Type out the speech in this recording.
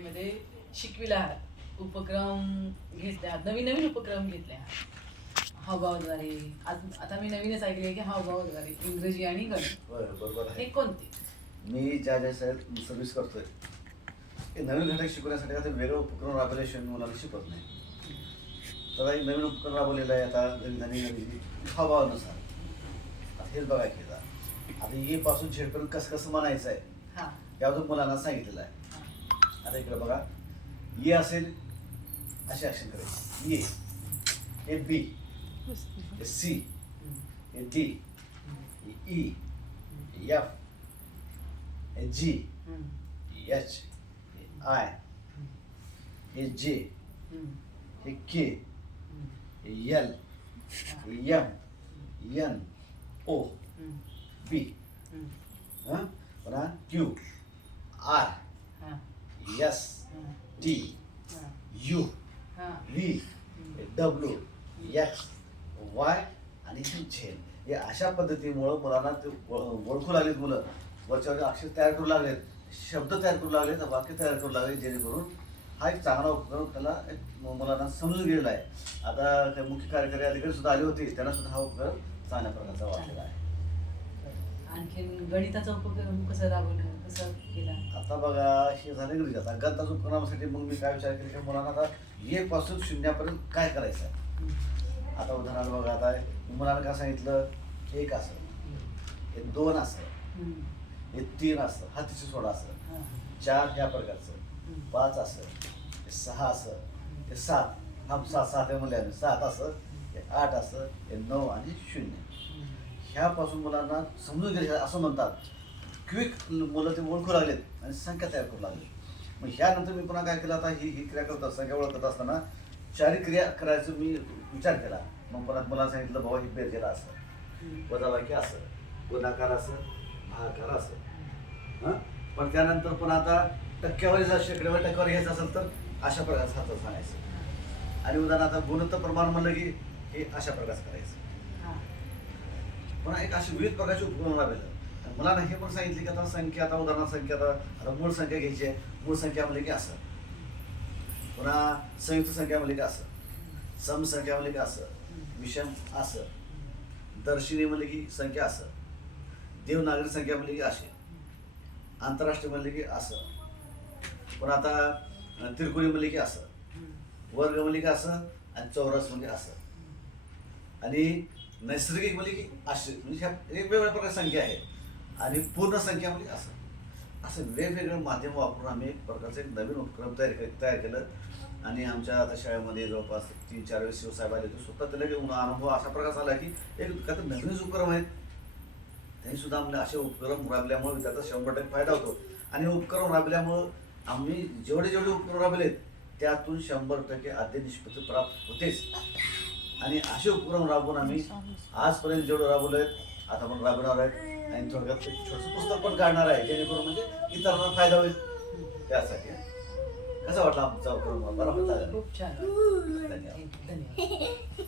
शाळेमध्ये शिकविला आहात, उपक्रम घेतले आहात, नवीन नवीन उपक्रम घेतले आहात हावभावाद्वारे. आता मी नवीनच ऐकले आहे की हावभावाद्वारे इंग्रजी आणि गणित. बरोबर हे आहे. कोणते? मी ज्या ज्या शाळेत सर्व्हिस करतोय ते नवीन घटक शिकवण्यासाठी आता वेगळं उपक्रम राबवल्याशिवाय मी मुलांना शिकवत नाही. तर एक नवीन उपक्रम राबवलेला आहे आता गणिताने हावभावानुसार. आता हेच बघा की आता ये पासून झेडपर्यंत कसं कसं म्हणायचं आहे हा याबद्दल मुलांना सांगितलेलं आहे. आता इकडे बघा, ये असेल असे ॲक्शन करायचे. ये, हे बी, हे सी, हे डी, हे ई, हे एफ, हे जी, हे एच, हे आय, हे जे, हे के, हे एल, हे एम, एन, ओ, पी, पुन्हा Q, R, S, T, U, V, W, X, Y आणि झेड. हे अशा पद्धतीमुळं मुलांना ते ओळखू लागलेत. मुलं वरच्यावर अक्षर तयार करू लागलेत, शब्द तयार करू लागलेत, वाक्य तयार करू लागले, जेणेकरून हा एक चांगला उपक्रम त्याला एक मुलांना समजून गेलेला आहे. आता काही मुख्य कार्यकारी अधिकारी सुद्धा आले होते, त्यांना सुद्धा हा उपक्रम चांगल्या प्रकारचा वाटलेला आहे. आणखीन गणिताचा उपक्रम कसं राबवलं, कसं केला? आता बघा, हे झाले इंग्रजी. आता गणिताच्या उपक्रमासाठी मग मी काय विचार केला की मुलांना आता ये पासून शून्यापर्यंत काय करायचं आहे. आता उदाहरणार्थ बघा, आता मुलांना काय सांगितलं, एक असं, हे दोन असं, हे तीन असं, हा तिसरी सोडा असं, चार ह्या प्रकारचं, पाच असं, हे सहा असं, हे सात, हा सात म्हणले, सात असं, हे आठ असं, हे नऊ आणि शून्य. ह्यापासून मुलांना समजून गेले असं म्हणतात. क्विक मुलं ते ओळखू लागलेत आणि संख्या तयार करू लागले. मग ह्यानंतर मी पुन्हा काय केलं, आता ही क्रिया करत असताना, संख्या ओळखत असताना चारी क्रिया करायचं मी विचार केला. मग पुन्हा मुलांना सांगितलं, बाबा ही बेरजेला असं, वजाबाकी असं, गुणाकार असं, भागाकार असं. पण त्यानंतर पुन्हा आता टक्केवारी जर शेकड्यावर टक्केवारी घ्यायचं असेल तर अशा प्रकारचं हातात सांगायचं. आणि उदाहरणार्थ आता गुणोत्तर प्रमाण म्हणलं की हे अशा प्रकारचं करायचं. पुन्हा एक अशी विविध प्रकारचे उपक्रम राबवले. मुलांना हे पण सांगितले की आता संख्या, आता उदाहरणार्थ संख्या, आता मूळ संख्या घ्यायची आहे, मूळ संख्या म्हणले की असं, पुन्हा संयुक्त संख्या म्हणले की असं, समसंख्या म्हणले की असं, विषम असं, दर्शिनी म्हणले की संख्या असं, देवनागरी संख्या म्हणले की असे, आंतरराष्ट्रीय म्हणले की असं, पुन्हा आता त्रिकोणी म्हणले की असं, वर्ग म्हणले की असं, आणि चौरस म्हणजे असं, आणि नैसर्गिक म्हणजे की असे, म्हणजे ह्या वेगवेगळ्या प्रकारच्या संख्या आहेत. आणि पूर्ण संख्या म्हणजे असं वेगवेगळे माध्यम वापरून आम्ही एक प्रकारचं एक नवीन उपक्रम तयार केलं. आणि आमच्या आता शाळेमध्ये जवळपास 3-4 वेळेस शिवसाहेब आले होते. स्वतः त्याला घेऊन अनुभव अशा प्रकारचा आला की एक काय तर नवीनच उपक्रम आहेत, त्यांनी सुद्धा आम्हाला असे उपक्रम राबल्यामुळे त्याचा 100% फायदा होतो. आणि उपक्रम राबल्यामुळं आम्ही जेवढे उपक्रम राबलेत त्यातून 100% आद्य निष्पत्ती प्राप्त होतेच. आणि असे उपक्रम राबवून आम्ही आजपर्यंत जेवढं राबवलं आहेत, आता पण राबवणार आहेत. आणि थोडक्यात छोटंसं पुस्तक पण काढणार आहे, जेणेकरून म्हणजे इतरांना फायदा होईल त्यासाठी. कसं वाटलं आमचा उपक्रम? बरोबर, खूप छान. धन्यवाद.